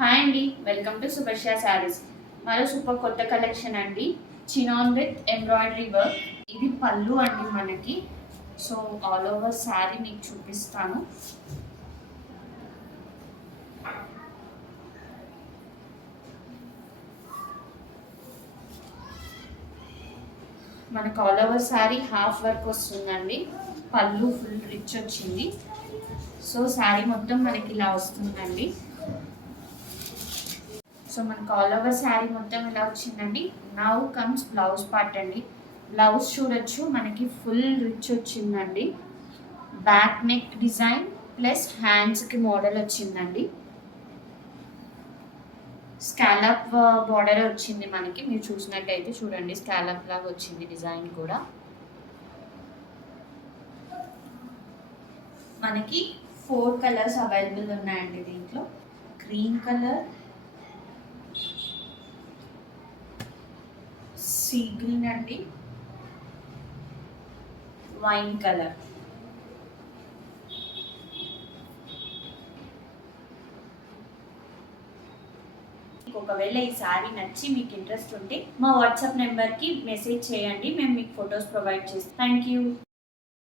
Hi అండి, welcome to సుభర్ష saris. మరో super కొత్త కలెక్షన్ అండి. Chinon with embroidery work. ఇది పళ్ళు అండి మనకి. సో ఆల్ ఓవర్ శారీ మీకు చూపిస్తాను. మనకు all over sari half work వస్తుందండి. పళ్ళు ఫుల్ రిచ్ వచ్చింది. సో శారీ మొత్తం మనకి ఇలా వస్తుందండి. సో మనకు ఆల్ ఓవర్ శారీ మొత్తం ఇలా వచ్చిందండి. నౌ కమ్స్ బ్లౌజ్ పార్ట్ అండి. బ్లౌజ్ చూడొచ్చు, మనకి ఫుల్ రిచ్ వచ్చిందండి. బ్యాక్ నెక్ డిజైన్ ప్లస్ హ్యాండ్స్కి మోడల్ వచ్చిందండి. స్కాలప్ బార్డర్ వచ్చింది మనకి. మీరు చూసినట్టయితే చూడండి, స్కాలప్ లాగా వచ్చింది డిజైన్ కూడా. మనకి 4 కలర్స్ అవైలబుల్ ఉన్నాయండి దీంట్లో. గ్రీన్ కలర్, సీ గ్రీన్ అండి, వైన్ కలర్. ఒకవేళ ఈ శారీ నచ్చి మీకు ఇంట్రెస్ట్ ఉంటే మా వాట్సాప్ నెంబర్కి మెసేజ్ చేయండి, మేము మీకు ఫొటోస్ ప్రొవైడ్ చేస్తాం. Thank you.